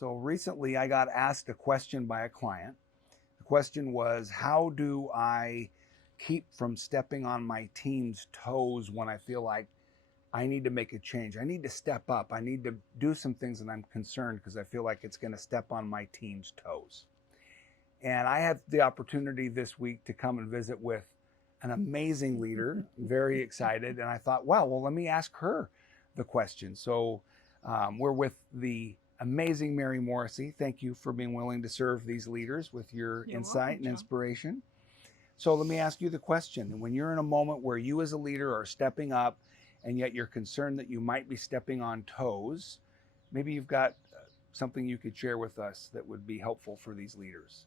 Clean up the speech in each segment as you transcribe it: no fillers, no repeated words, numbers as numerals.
So recently I got asked a question by a client. The question was, how do I keep from stepping on my team's toes when I feel like I need to make a change? I need to step up. I need to do some things, and I'm concerned because I feel like it's going to step on my team's toes. And I had the opportunity this week to come and visit with an amazing leader, very excited. And I thought, wow, well, let me ask her the question. So we're with the amazing Mary Morrissey. Thank you for being willing to serve these leaders with your insight and inspiration. So let me ask you the question. When you're in a moment where you as a leader are stepping up and yet you're concerned that you might be stepping on toes, maybe you've got something you could share with us that would be helpful for these leaders.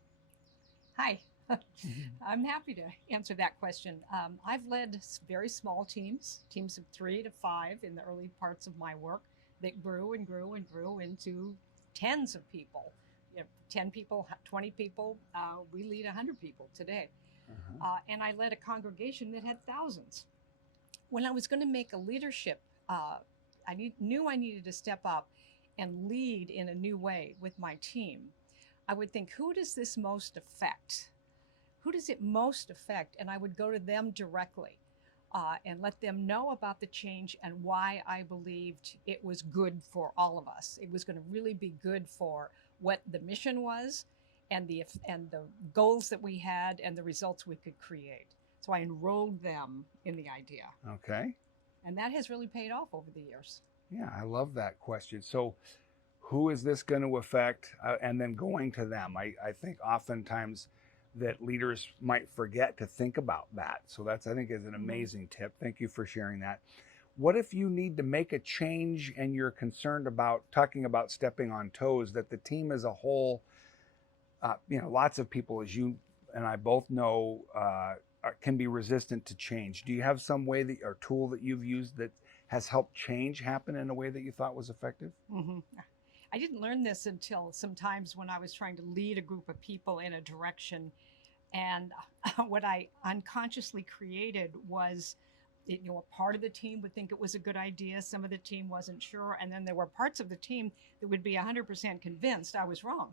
Hi, I'm happy to answer that question. I've led very small teams of 3 to 5 in the early parts of my work that grew and grew and grew into tens of people. 10 people, 20 people, we lead 100 people today. And I led a congregation that had thousands. When I was going to make a leadership, knew I needed to step up and lead in a new way with my team. I would think, who does this most affect? Who does it most affect? And I would go to them directly and let them know about the change and why I believed it was good for all of us. It was going to really be good for what the mission was and the goals that we had and the results we could create. So I enrolled them in the idea. Okay. And that has really paid off over the years. Yeah, I love that question. So who is this going to affect? And then going to them. I think oftentimes that leaders might forget to think about that. So that's, I think, is an amazing tip. Thank you for sharing that. What if you need to make a change and you're concerned about talking about stepping on toes, that the team as a whole, lots of people, as you and I both know, can be resistant to change. Do you have some way that or tool that you've used that has helped change happen in a way that you thought was effective? I didn't learn this until sometimes when I was trying to lead a group of people in a direction. And what I unconsciously created was, a part of the team would think it was a good idea. Some of the team wasn't sure. And then there were parts of the team that would be 100% convinced I was wrong.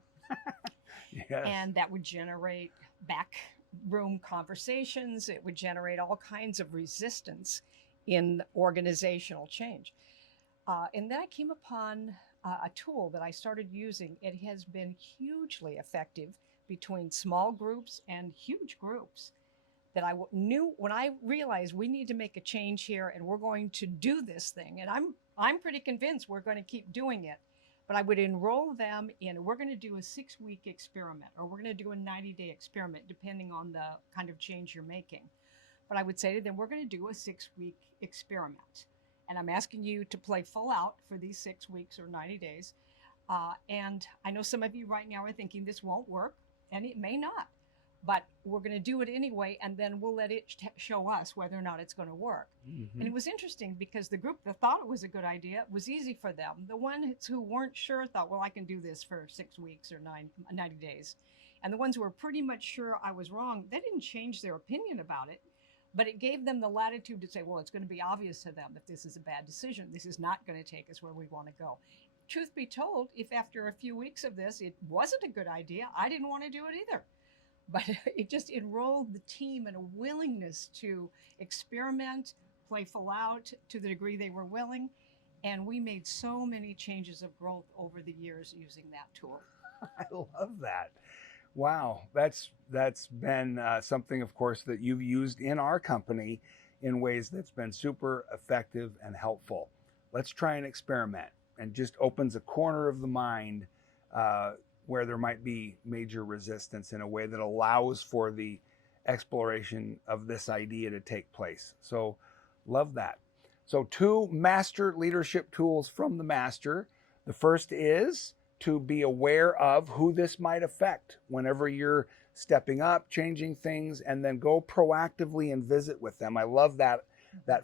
Yes. And that would generate backroom conversations. It would generate all kinds of resistance in organizational change. And then I came upon a tool that I started using. It has been hugely effective between small groups and huge groups, that I knew when I realized we need to make a change here and we're going to do this thing. And I'm pretty convinced we're going to keep doing it. But I would enroll them in, we're going to do a 6-week experiment, or we're going to do a 90-day experiment, depending on the kind of change you're making. But I would say to them, we're going to do a 6-week experiment. And I'm asking you to play full out for these 6 weeks or 90 days. And I know some of you right now are thinking this won't work, and it may not. But we're going to do it anyway, and then we'll let it show us whether or not it's going to work. And it was interesting because the group that thought it was a good idea, it was easy for them. The ones who weren't sure thought, well, I can do this for 6 weeks or 90 days. And the ones who were pretty much sure I was wrong, they didn't change their opinion about it. But it gave them the latitude to say, well, it's going to be obvious to them that this is a bad decision. This is not going to take us where we want to go. Truth be told, if after a few weeks of this, it wasn't a good idea, I didn't want to do it either. But it just enrolled the team in a willingness to experiment, play full out to the degree they were willing. And we made so many changes of growth over the years using that tool. I love that. Wow, that's been something, of course, that you've used in our company in ways that's been super effective and helpful. Let's try an experiment, and just opens a corner of the mind where there might be major resistance in a way that allows for the exploration of this idea to take place. So love that. So 2 master leadership tools from the master. The first is to be aware of who this might affect whenever you're stepping up, changing things, and then go proactively and visit with them. I love that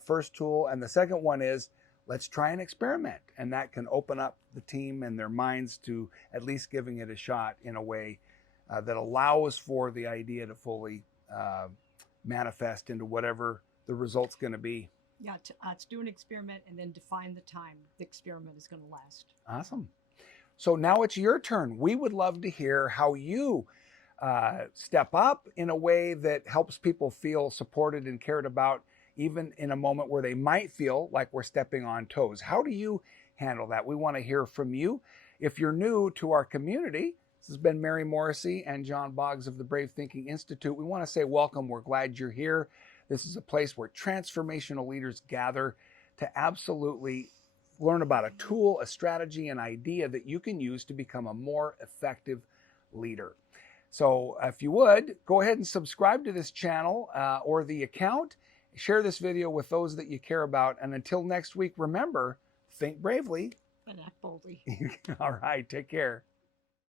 first tool. And the second one is, let's try an experiment. And that can open up the team and their minds to at least giving it a shot in a way that allows for the idea to fully manifest into whatever the result's going to be. Yeah, to do an experiment and then define the time the experiment is going to last. Awesome. So now it's your turn. We would love to hear how you step up in a way that helps people feel supported and cared about, even in a moment where they might feel like we're stepping on toes. How do you handle that? We want to hear from you. If you're new to our community, this has been Mary Morrissey and John Boggs of the Brave Thinking Institute. We want to say welcome. We're glad you're here. This is a place where transformational leaders gather to absolutely learn about a tool, a strategy, an idea that you can use to become a more effective leader. So if you would, go ahead and subscribe to this channel or the account. Share this video with those that you care about. And until next week, remember, think bravely And act boldly. All right, take care.